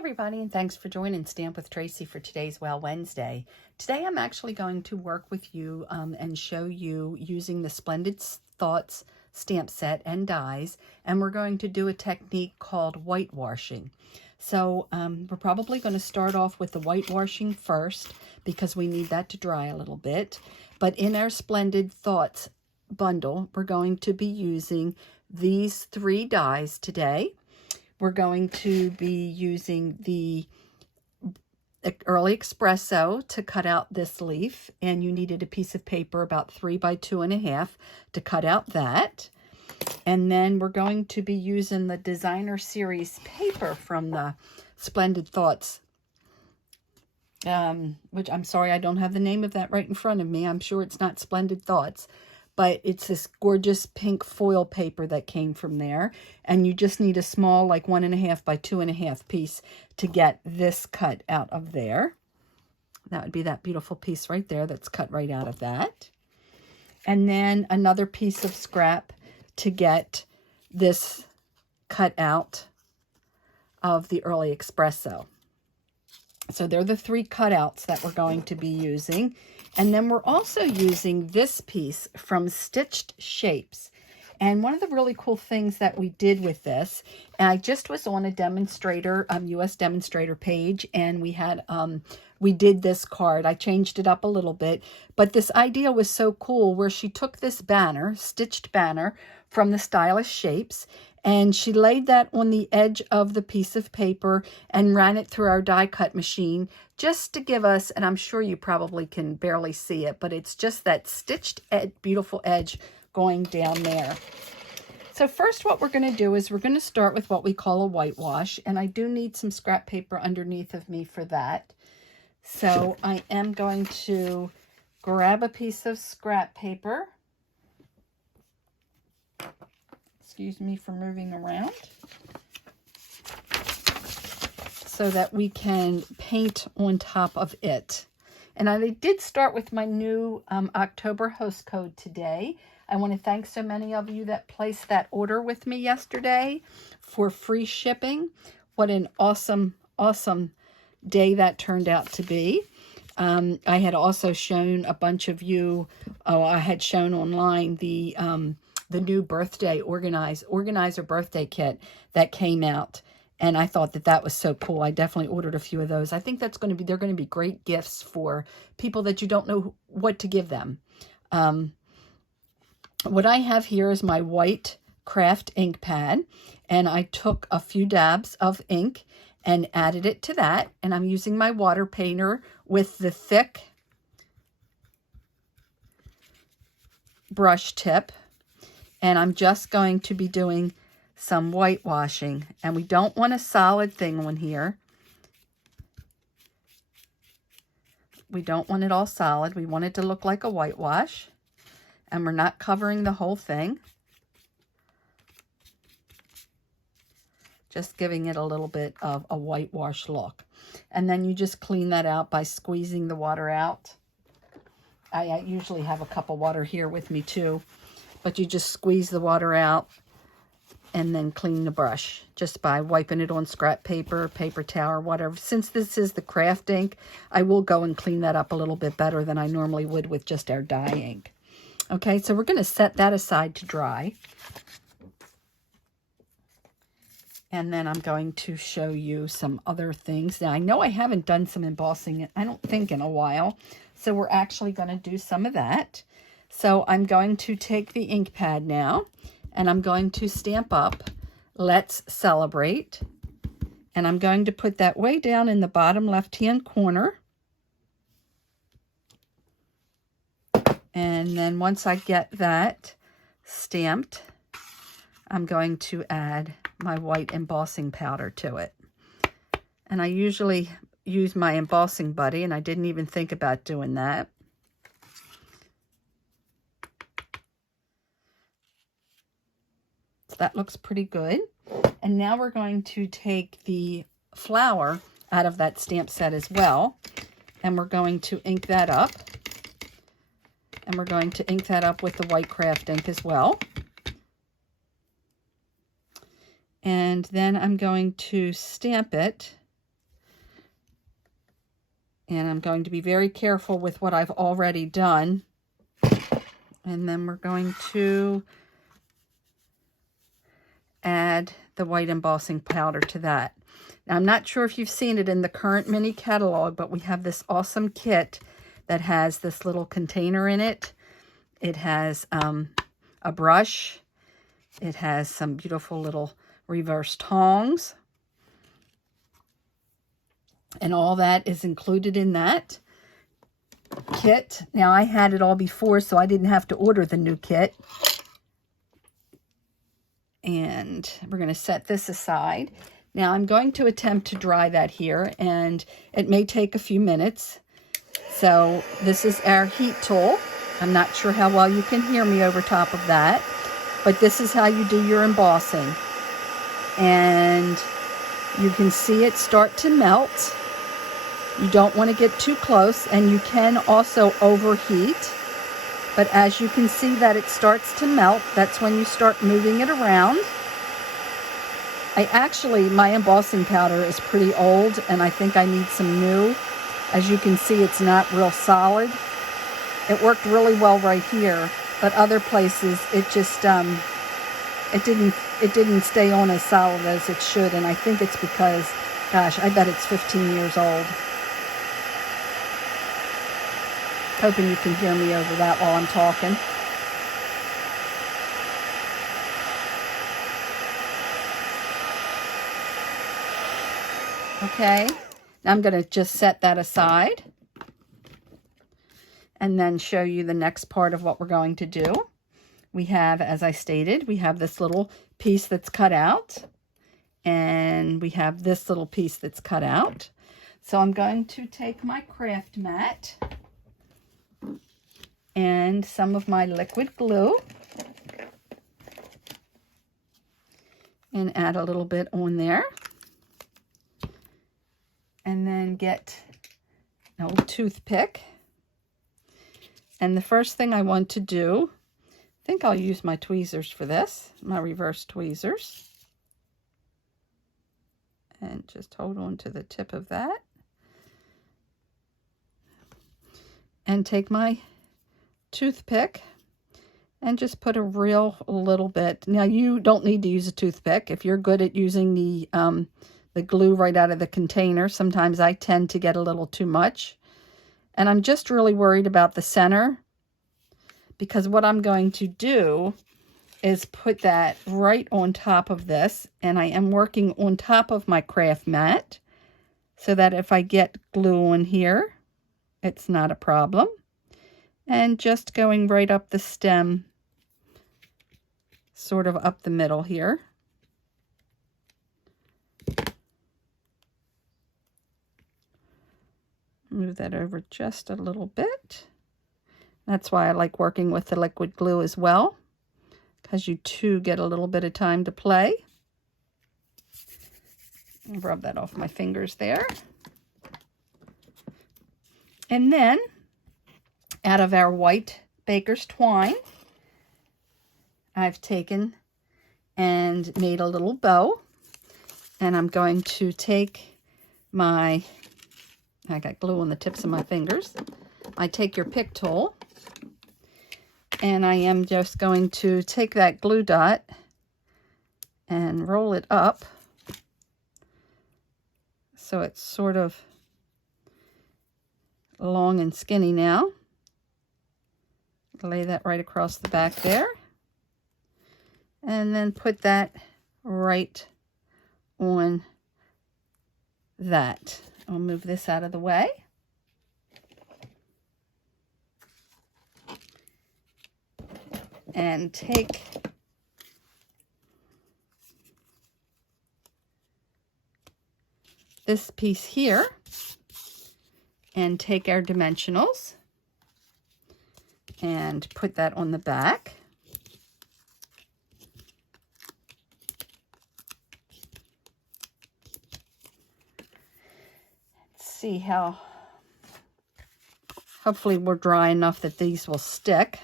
everybody, and thanks for joining Stamp with Tracy for today's Well Wednesday. Today I'm actually going to work with you and show you using the Splendid Thoughts stamp set and dies, and we're going to do a technique called whitewashing. So we're probably going to start off with the whitewashing first because we need that to dry a little bit. But in our Splendid Thoughts bundle, we're going to be using these 3 dies today. We're going to be using the Early Espresso to cut out this leaf, and you needed a piece of paper about 3 by 2.5 to cut out that. And then we're going to be using the Designer Series paper from the Splendid Thoughts, which I'm sorry I don't have the name of that right in front of me. I'm sure it's not Splendid Thoughts. But it's this gorgeous pink foil paper that came from there. And you just need a small, like 1.5 by 2.5 piece to get this cut out of there. That would be that beautiful piece right there that's cut right out of that. And then another piece of scrap to get this cut out of the Early Espresso. So they're the 3 cutouts that we're going to be using. And then we're also using this piece from Stitched Shapes. And one of the really cool things that we did with this, and I just was on a demonstrator, US demonstrator page, and we had, we did this card. I changed it up a little bit, but this idea was so cool where she took this banner, stitched banner from the Stylish Shapes, and she laid that on the edge of the piece of paper and ran it through our die cut machine just to give us, and I'm sure you probably can barely see it, but it's just that stitched beautiful edge going down there. So first what we're going to do is we're going to start with what we call a whitewash, and I do need some scrap paper underneath of me for that. So I am going to grab a piece of scrap paper. Excuse me for moving around, so that we can paint on top of it. And I did start with my new October host code today. I want to thank so many of you that placed that order with me yesterday for free shipping. What an awesome, awesome day that turned out to be. I had also shown a bunch of you, I had shown online the new birthday organizer birthday kit that came out, and I thought that that was so cool. I definitely ordered a few of those. I think that's going to be, they're going to be great gifts for people that you don't know what to give them. What I have here is my white craft ink pad, and I took a few dabs of ink and added it to that, and I'm using my water painter with the thick brush tip. And I'm just going to be doing some whitewashing. And we don't want a solid thing on here. We don't want it all solid. We want it to look like a whitewash. And we're not covering the whole thing. Just giving it a little bit of a whitewash look. And then you just clean that out by squeezing the water out. I usually have a cup of water here with me too. But you just squeeze the water out and then clean the brush just by wiping it on scrap paper, paper towel, or whatever. Since this is the craft ink, I will go and clean that up a little bit better than I normally would with just our dye ink. Okay, so we're going to set that aside to dry. And then I'm going to show you some other things. Now, I know I haven't done some embossing, I don't think, in a while. So we're actually going to do some of that. So I'm going to take the ink pad now, and I'm going to stamp up Let's Celebrate. And I'm going to put that way down in the bottom left-hand corner. And then once I get that stamped, I'm going to add my white embossing powder to it. And I usually use my embossing buddy, and I didn't even think about doing that. That looks pretty good. And now we're going to take the flower out of that stamp set as well, and we're going to ink that up. And we're going to ink that up with the white craft ink as well. And then I'm going to stamp it And I'm going to be very careful with what I've already done. And then we're going to add the white embossing powder to that. Now, I'm not sure if you've seen it in the current mini catalog, but we have this awesome kit that has this little container in it. It has a brush. It has some beautiful little reverse tongs. And all that is included in that kit. Now, I had it all before, so I didn't have to order the new kit. And we're going to set this aside. Now, I'm going to attempt to dry that here, and it may take a few minutes. So, this is our heat tool. I'm not sure how well you can hear me over top of that, but this is how you do your embossing. And you can see it start to melt. You don't want to get too close, and you can also overheat. But as you can see that it starts to melt, that's when you start moving it around. My embossing powder is pretty old, and I think I need some new. As you can see, it's not real solid. It worked really well right here, but other places it just it didn't stay on as solid as it should, and I think it's because, gosh, I bet it's 15 years old. Hoping you can hear me over that while I'm talking. Okay, now I'm going to just set that aside and then show you the next part of what we're going to do. We have, as I stated, we have this little piece that's cut out, and we have this little piece that's cut out. So I'm going to take my craft mat and some of my liquid glue and add a little bit on there. And then get an old toothpick. And the first thing I want to do, I think I'll use my tweezers for this, my reverse tweezers. And just hold on to the tip of that. And take my toothpick and just put a real little bit. Now, you don't need to use a toothpick if you're good at using the glue right out of the container. Sometimes I tend to get a little too much. And I'm just really worried about the center, because what I'm going to do is put that right on top of this, and I am working on top of my craft mat so that if I get glue on here, it's not a problem. And just going right up the stem, sort of up the middle here. Move that over just a little bit. That's why I like working with the liquid glue as well, because you too get a little bit of time to play. Rub that off my fingers there. And then, out of our white baker's twine, I've taken and made a little bow. And I'm going to take my, I got glue on the tips of my fingers. I take your pick tool, and I am just going to take that glue dot and roll it up so it's sort of long and skinny now. Lay that right across the back there, and then put that right on that. I'll move this out of the way. And take this piece here and take our dimensionals and put that on the back. Let's see how, hopefully we're dry enough that these will stick.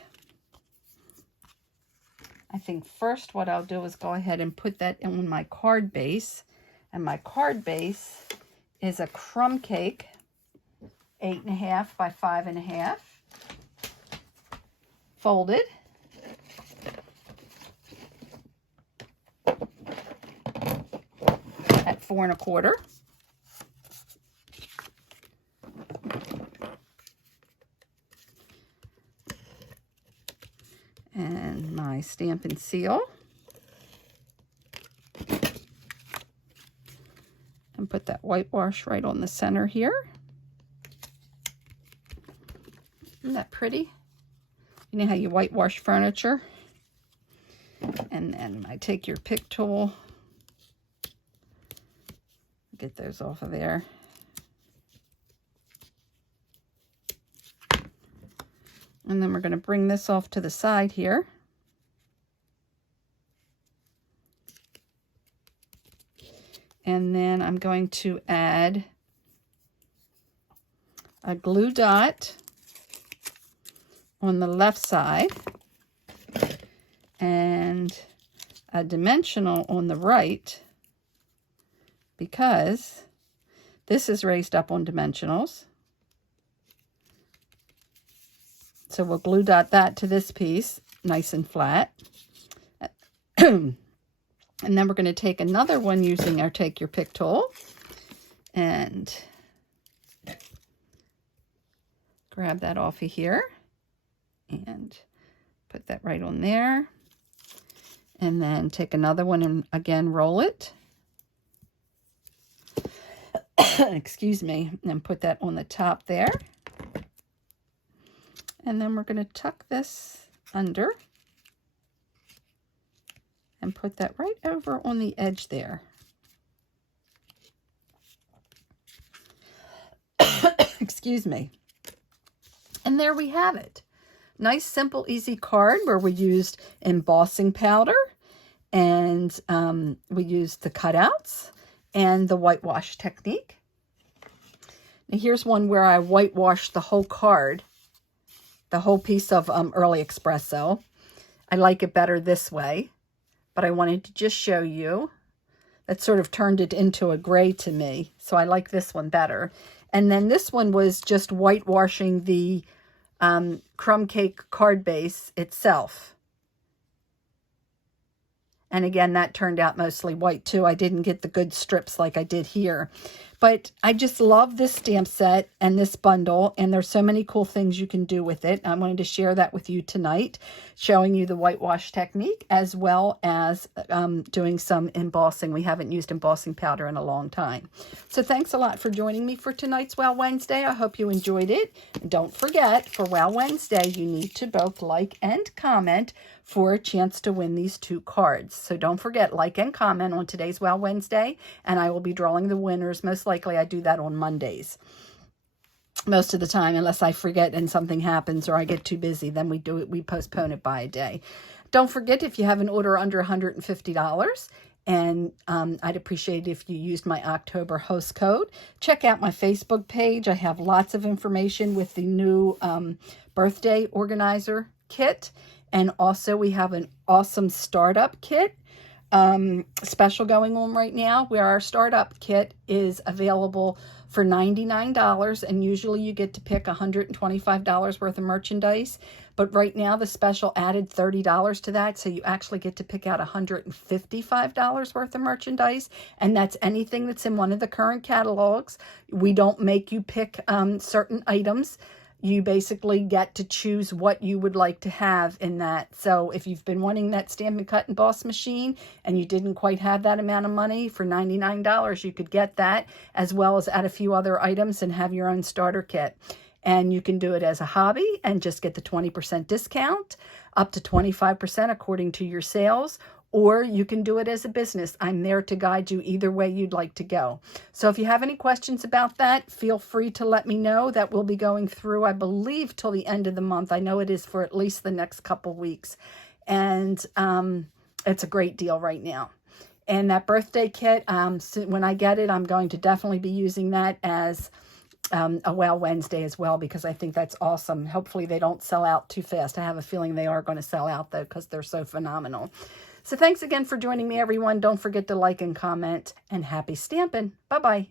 I think first what I'll do is go ahead and put that on my card base. And my card base is a crumb cake 8.5 by 5.5, folded. At 4 1/4. And my stamp and seal. And put that whitewash right on the center here. Isn't that pretty? You know how you whitewash furniture? And then I take your pick tool. Get those off of there. And then we're going to bring this off to the side here. And then I'm going to add a glue dot on the left side and a dimensional on the right, because this is raised up on dimensionals. So we'll glue dot that to this piece, nice and flat. And then we're going to take another one using our take your pick tool and grab that off of here and put that right on there. And then take another one and again roll it. Excuse me, and put that on the top there. And then we're going to tuck this under and put that right over on the edge there. Excuse me. And there we have it. Nice, simple, easy card where we used embossing powder and we used the cutouts and the whitewash technique. Now here's one where I whitewashed the whole card, the whole piece of Early Espresso. I like it better this way, but I wanted to just show you. That sort of turned it into a gray to me, so I like this one better. And then this one was just whitewashing the crumb cake card base itself. And again, that turned out mostly white too. I didn't get the good strips like I did here. But I just love this stamp set and this bundle, and there's so many cool things you can do with it. I wanted to share that with you tonight, showing you the whitewash technique as well as doing some embossing. We haven't used embossing powder in a long time. So thanks a lot for joining me for tonight's Wow Wednesday. I hope you enjoyed it. And don't forget, for Wow Wednesday, you need to both like and comment for a chance to win these 2 cards. So don't forget, like and comment on today's Wow Wednesday, and I will be drawing the winners. Most likely I do that on Mondays most of the time, unless I forget and something happens or I get too busy, then we postpone it by a day. Don't forget, if you have an order under $150, and I'd appreciate it if you used my October host code. Check out my Facebook page. I have lots of information with the new birthday organizer kit. And also we have an awesome startup kit special going on right now, where our startup kit is available for $99, and usually you get to pick $125 worth of merchandise. But right now the special added $30 to that, so you actually get to pick out $155 worth of merchandise, and that's anything that's in one of the current catalogs. We don't make you pick certain items. You basically get to choose what you would like to have in that. So if you've been wanting that Stamp and Cut Emboss machine and you didn't quite have that amount of money, for $99 you could get that, as well as add a few other items and have your own starter kit. And you can do it as a hobby and just get the 20% discount, up to 25% according to your sales, or you can do it as a business. I'm there to guide you either way you'd like to go. So if you have any questions about that, feel free to let me know. That will be going through, I believe, till the end of the month. I know it is for at least the next couple weeks. And it's a great deal right now. And that birthday kit, when I get it, I'm going to definitely be using that as a Wow Wednesday as well, because I think that's awesome. Hopefully they don't sell out too fast. I have a feeling they are going to sell out, though, because they're so phenomenal. So thanks again for joining me, everyone. Don't forget to like and comment, and happy stamping. Bye-bye.